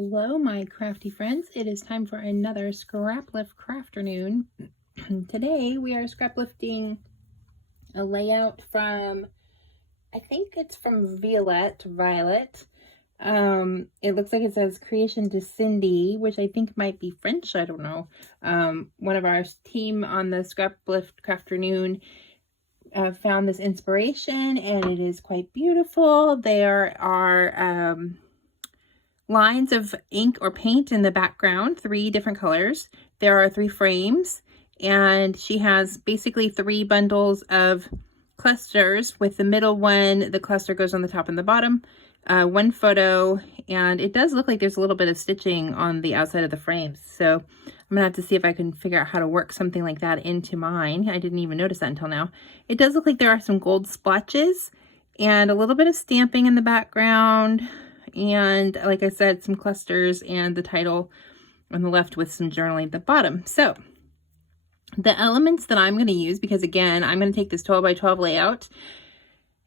Hello, my crafty friends. It is time for another Scrap-lift Crafternoon. Today we are scrap lifting a layout from, I think it's from Violet. It looks like it says Creation de Cindy, which I think might be French. I don't know. One of our team on the Scrap-lift Crafternoon found this inspiration, and it is quite beautiful. There are lines of ink or paint in the background, 3 different colors. There are 3 frames, and she has basically 3 bundles of clusters. With the middle one, the cluster goes on the top and the bottom. 1 photo, and it does look like there's a little bit of stitching on the outside of the frames. So I'm gonna have to see if I can figure out how to work something like that into mine. I didn't even notice that until now. It does look like there are some gold splotches and a little bit of stamping in the background. And like I said, some clusters and the title on the left with some journaling at the bottom. So the elements that I'm going to use, because again, I'm going to take this 12 by 12 layout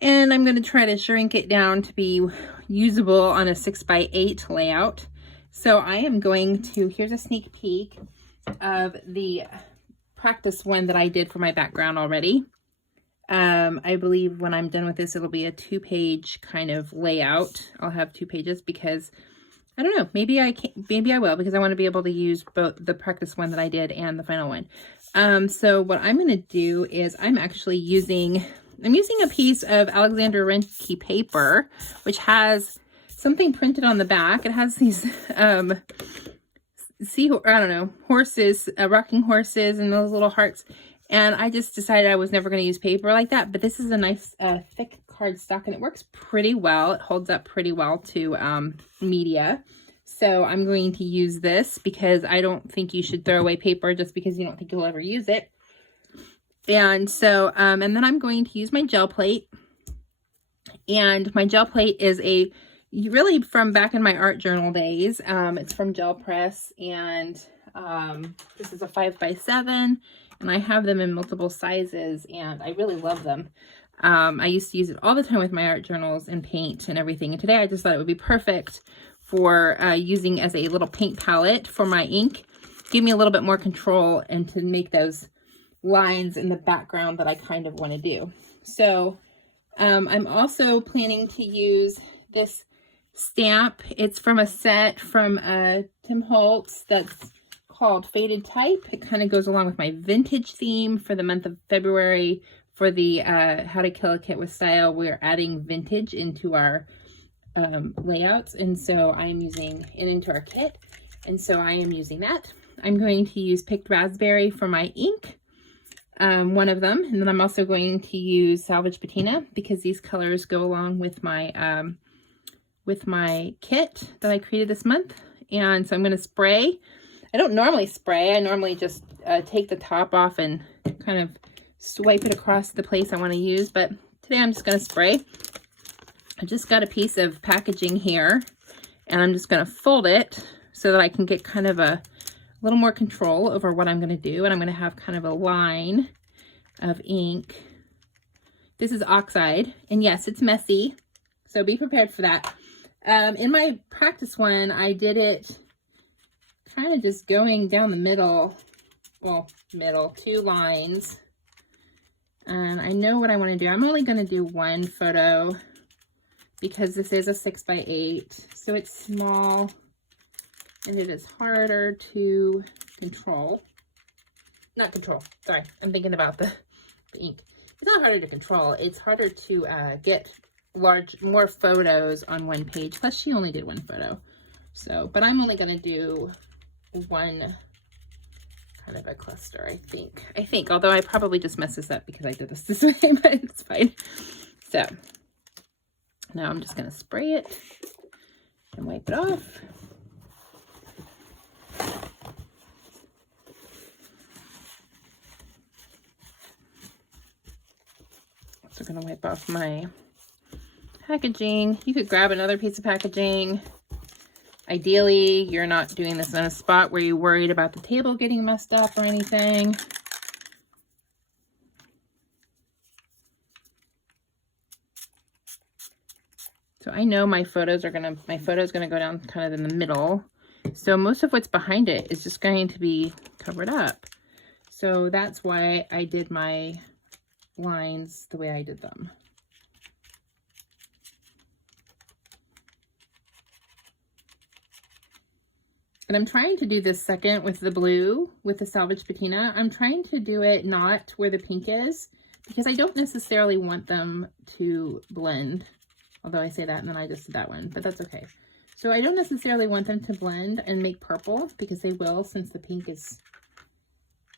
and I'm going to try to shrink it down to be usable on a 6 by 8 layout. So I am going to, here's a sneak peek of the practice one that I did for my background already. I believe when I'm done with this, it'll be a 2-page kind of layout. I'll have 2 pages because I don't know, maybe I will, because I want to be able to use both the practice one that I did and the final one. So what I'm going to do is I'm using a piece of Alexander Renke paper, which has something printed on the back. It has these, horses, rocking horses and those little hearts. And I just decided I was never going to use paper like that, but this is a nice thick cardstock and it works pretty well. It holds up pretty well to media. So I'm going to use this because I don't think you should throw away paper just because you don't think you'll ever use it. And so, and then I'm going to use my gel plate. And my gel plate is really from back in my art journal days. It's from Gel Press, and this is a 5 by 7. And I have them in multiple sizes, and I really love them. I used to use it all the time with my art journals and paint and everything. And today I just thought it would be perfect for using as a little paint palette for my ink. Give me a little bit more control and to make those lines in the background that I kind of want to do. So I'm also planning to use this stamp. It's from a set from Tim Holtz that's called Faded Type. It kind of goes along with my vintage theme for the month of February. For the How to Kill a Kit with Style, we're adding vintage into our layouts, and so I'm using it into our kit, and so I am using that. I'm going to use Picked Raspberry for my ink, one of them, and then I'm also going to use Salvage Patina because these colors go along with my kit that I created this month. And so I'm going to spray. I don't normally spray. I normally just take the top off and kind of swipe it across the place I want to use. But today I'm just going to spray. I just got a piece of packaging here, and I'm just going to fold it so that I can get kind of a little more control over what I'm going to do. And I'm going to have kind of a line of ink. This is oxide, and yes, it's messy, so be prepared for that. In my practice one, I did it kind of just going down the middle, 2 lines. And I know what I want to do. I'm only going to do 1 photo because this is a 6 by 8. So it's small and it is harder to control. Not control, sorry. I'm thinking about the ink. It's not harder to control. It's harder to get more photos on 1 page. Plus she only did 1 photo. So, but I'm only going to do 1 kind of a cluster, I think, although I probably just messed this up because I did this way, but it's fine. So now I'm just going to spray it and wipe it off. So I'm going to wipe off my packaging. You could grab another piece of packaging. Ideally, you're not doing this in a spot where you're worried about the table getting messed up or anything. So I know my photo is gonna go down kind of in the middle. So most of what's behind it is just going to be covered up. So that's why I did my lines the way I did them. And I'm trying to do this second with the blue, with the salvage patina. I'm trying to do it not where the pink is, because I don't necessarily want them to blend. Although I say that and then I just did that one, but that's okay. So I don't necessarily want them to blend and make purple, because they will, since the pink is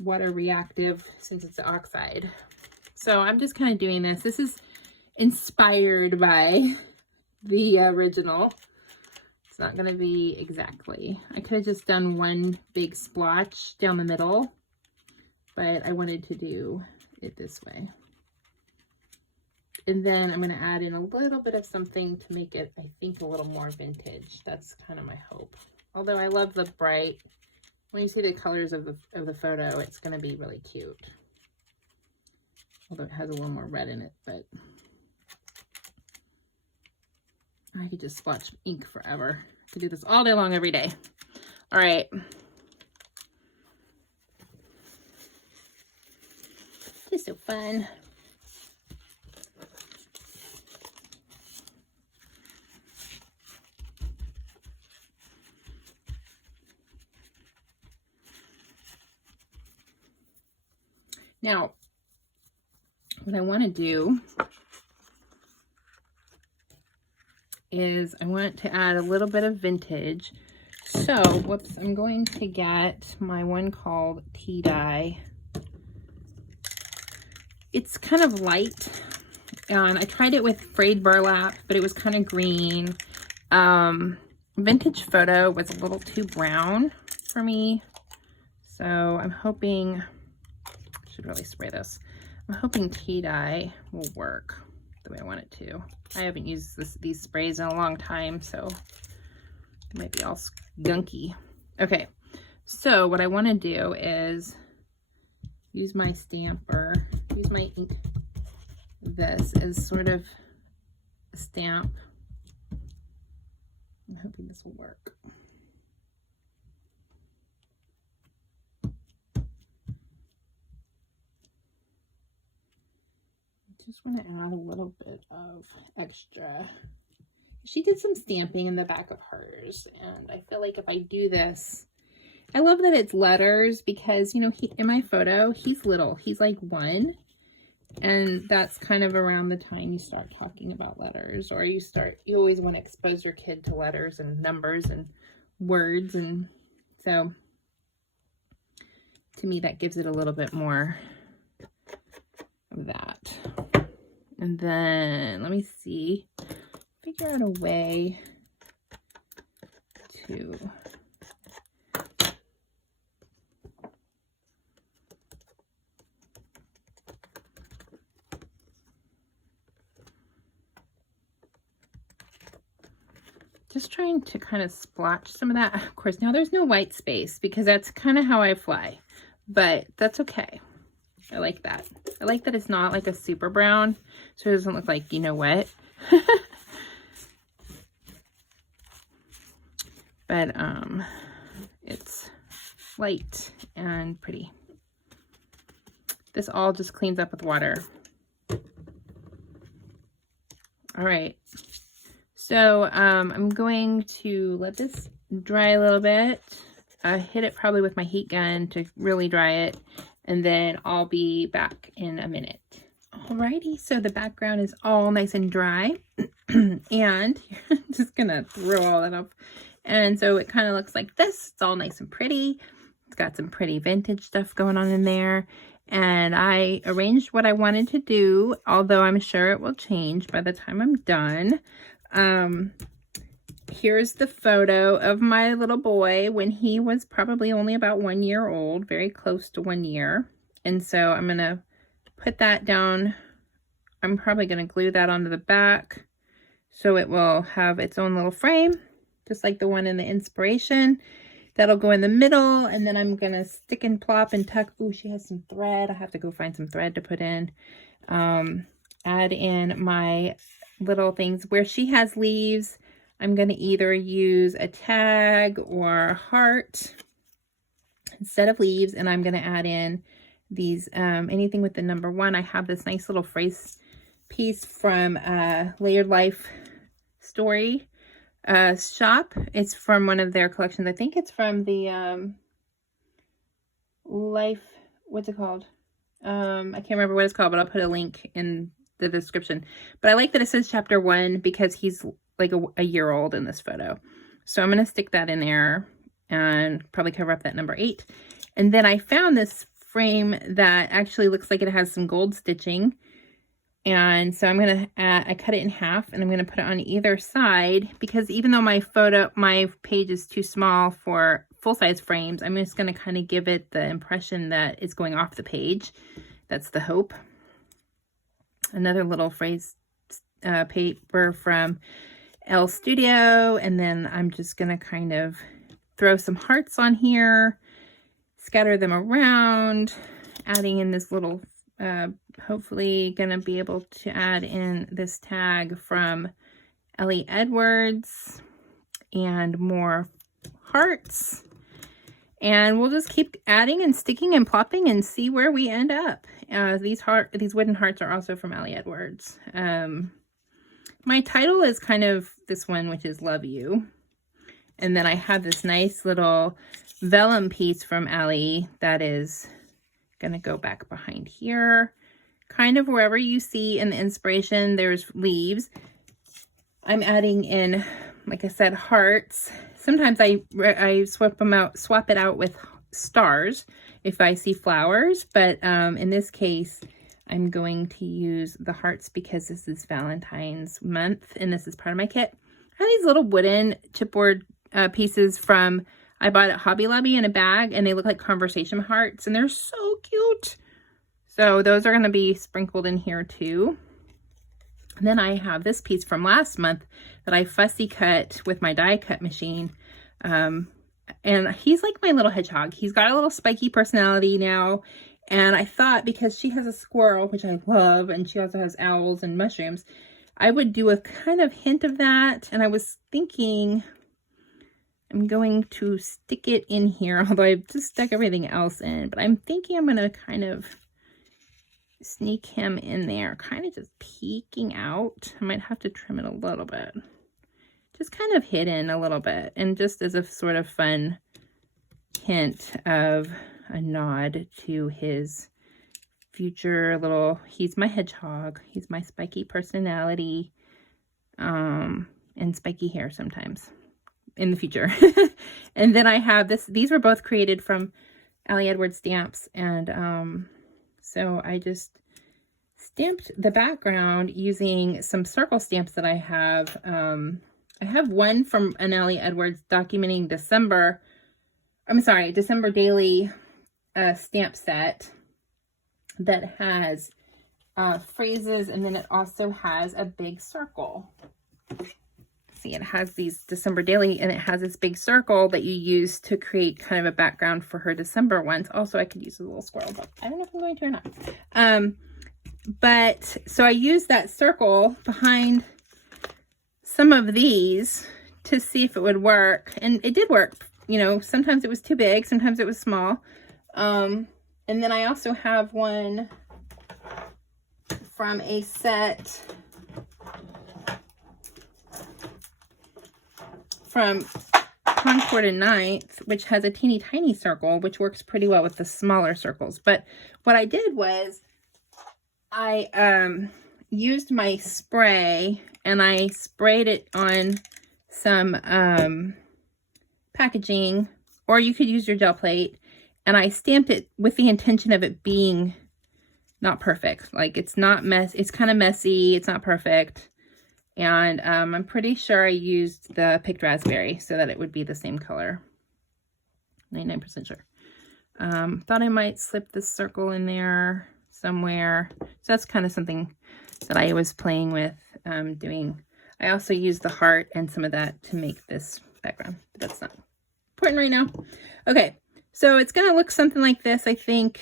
water reactive, since it's the oxide. So I'm just kind of doing this. This is inspired by the original. It's not going to be exactly. I could have just done one big splotch down the middle, but I wanted to do it this way. And then I'm going to add in a little bit of something to make it, I think, a little more vintage. That's kind of my hope. Although I love the bright, when you see the colors of the photo, it's going to be really cute. Although it has a little more red in it, but I could just splotch ink forever. I could do this all day long, every day. All right. It's so fun. Now, what I want to do is I want to add a little bit of vintage. So, whoops, I'm going to get my one called Tea Dye. It's kind of light, and I tried it with frayed burlap, but it was kind of green. Vintage Photo was a little too brown for me, so I'm hoping, I should really spray this. I'm hoping Tea Dye will work the way I want it to. I haven't used these sprays in a long time, so it might be all gunky. Okay, so what I want to do is use my stamper, use my ink, this as sort of a stamp. I'm hoping this will work. Just want to add a little bit of extra. She did some stamping in the back of hers, and I feel like if I do this, I love that it's letters, because, you know, in my photo, he's little. He's like 1, and that's kind of around the time you start talking about letters, or you always want to expose your kid to letters and numbers and words, and so to me that gives it a little bit more of that. And then let me see, figure out a way to just trying to kind of splotch some of that. Of course, now there's no white space because that's kind of how I fly, but that's okay. I like that. I like that it's not like a super brown, so it doesn't look like, you know what. But it's light and pretty. This all just cleans up with water. All right. So I'm going to let this dry a little bit. I hit it probably with my heat gun to really dry it, and then I'll be back in a minute. Alrighty, so the background is all nice and dry, and I'm just gonna throw all that up. And so it kind of looks like this. It's all nice and pretty. It's got some pretty vintage stuff going on in there. And I arranged what I wanted to do, although I'm sure it will change by the time I'm done. Here's the photo of my little boy when he was probably only about 1 year old, very close to 1 year. And so I'm going to put that down. I'm probably going to glue that onto the back so it will have its own little frame, just like the one in the inspiration. That'll go in the middle, and then I'm going to stick and plop and tuck. Ooh, she has some thread. I have to go find some thread to put in. Add in my little things. Where she has leaves, I'm going to either use a tag or a heart instead of leaves, and I'm going to add in these, anything with the number 1. I have this nice little phrase piece from Layered Life Story shop. It's from one of their collections. I think it's from the Life, what's it called? I can't remember what it's called, but I'll put a link in the description. But I like that it says chapter 1 because he's like a year old in this photo. So I'm going to stick that in there and probably cover up that number 8. And then I found this frame that actually looks like it has some gold stitching. And so I'm going to, I cut it in half and I'm going to put it on either side, because even though my page is too small for full-size frames, I'm just going to kind of give it the impression that it's going off the page. That's the hope. Another little phrase paper from L Studio, and then I'm just going to kind of throw some hearts on here, scatter them around, adding in this little hopefully gonna be able to add in this tag from Ellie Edwards and more hearts, and we'll just keep adding and sticking and plopping and see where we end up. These wooden hearts are also from Ellie Edwards. My title is kind of this one, which is Love You, and then I have this nice little vellum piece from Ellie that is gonna go back behind here, kind of wherever you see in the inspiration there's leaves. I'm adding in, like I said, hearts. Sometimes I swap it out with stars if I see flowers, but in this case I'm going to use the hearts because this is Valentine's month and this is part of my kit. I have these little wooden chipboard pieces from, I bought at Hobby Lobby in a bag, and they look like conversation hearts, and they're so cute. So those are going to be sprinkled in here too. And then I have this piece from last month that I fussy cut with my die cut machine. And he's like my little hedgehog. He's got a little spiky personality now. And I thought, because she has a squirrel, which I love, and she also has owls and mushrooms, I would do a kind of hint of that. And I was thinking, I'm going to stick it in here, although I've just stuck everything else in. But I'm thinking I'm going to kind of sneak him in there, kind of just peeking out. I might have to trim it a little bit. Just kind of hidden a little bit. And just as a sort of fun hint of a nod to his future little, he's my hedgehog. He's my spiky personality. And spiky hair sometimes. In the future. And then I have this, these were both created from Ellie Edwards stamps, and so I just stamped the background using some circle stamps that I have. I have one from an Ellie Edwards documenting December daily stamp set that has phrases, and then it also has a big circle. See, it has these December daily, and it has this big circle that you use to create kind of a background for her December ones. Also, I could use a little squirrel, but I don't know if I'm going to or not. But so I used that circle behind some of these to see if it would work, and it did work. You know, sometimes it was too big, sometimes it was small. And then I also have one from a set from Concord and Ninth, which has a teeny tiny circle, which works pretty well with the smaller circles. But what I did was I used my spray, and I sprayed it on some packaging, or you could use your gel plate, and I stamped it with the intention of it being not perfect. Like, it's not it's kind of messy, it's not perfect. And I'm pretty sure I used the picked raspberry so that it would be the same color. 99% sure. Thought I might slip this circle in there somewhere. So that's kind of something that I was playing with doing. I also used the heart and some of that to make this background, but that's not important right now. Okay, so it's gonna look something like this, I think.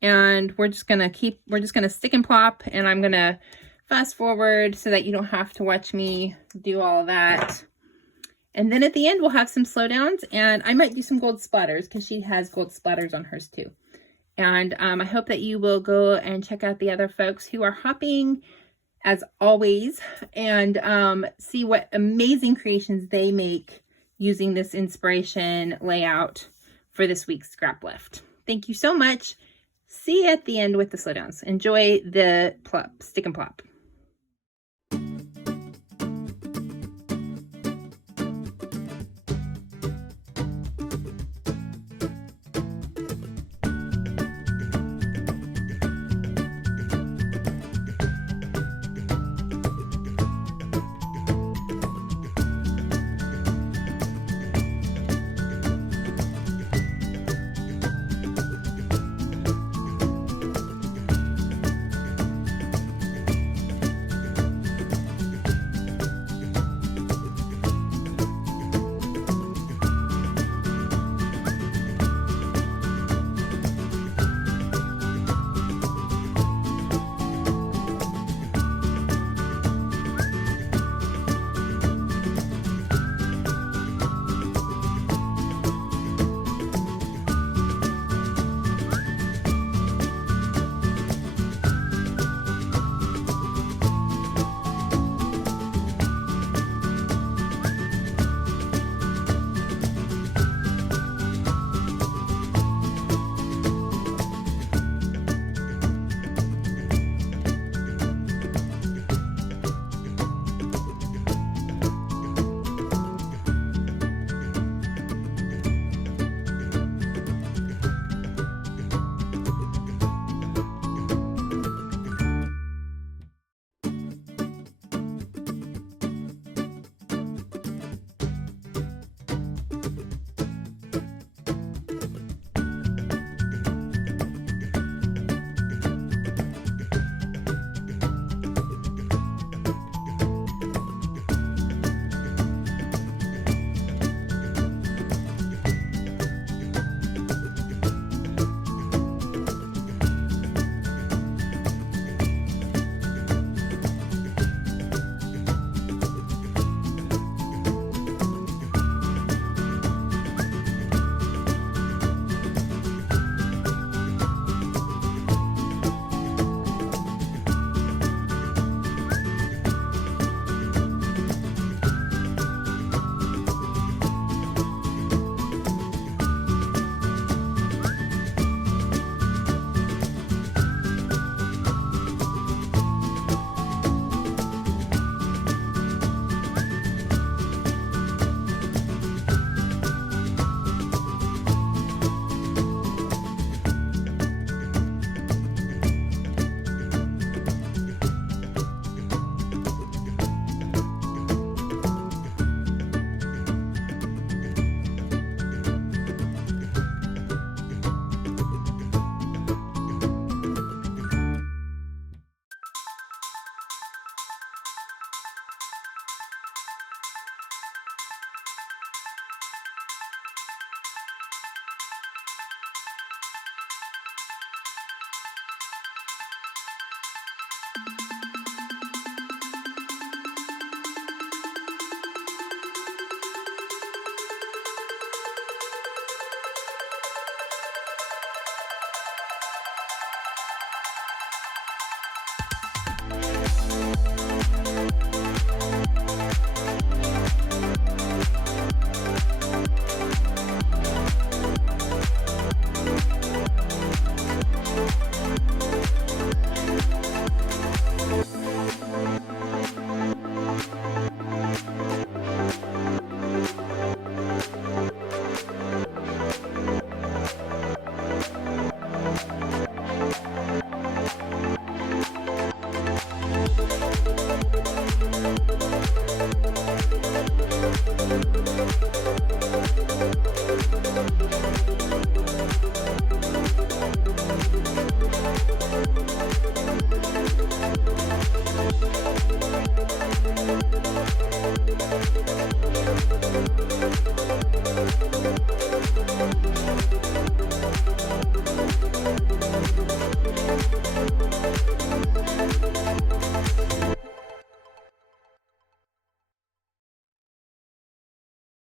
And we're just gonna stick and plop, and I'm gonna fast forward so that you don't have to watch me do all that. And then at the end, we'll have some slowdowns, and I might do some gold splatters because she has gold splatters on hers too. And I hope that you will go and check out the other folks who are hopping, as always, and see what amazing creations they make using this inspiration layout for this week's scrap lift. Thank you so much. See you at the end with the slowdowns. Enjoy the plop, stick and plop.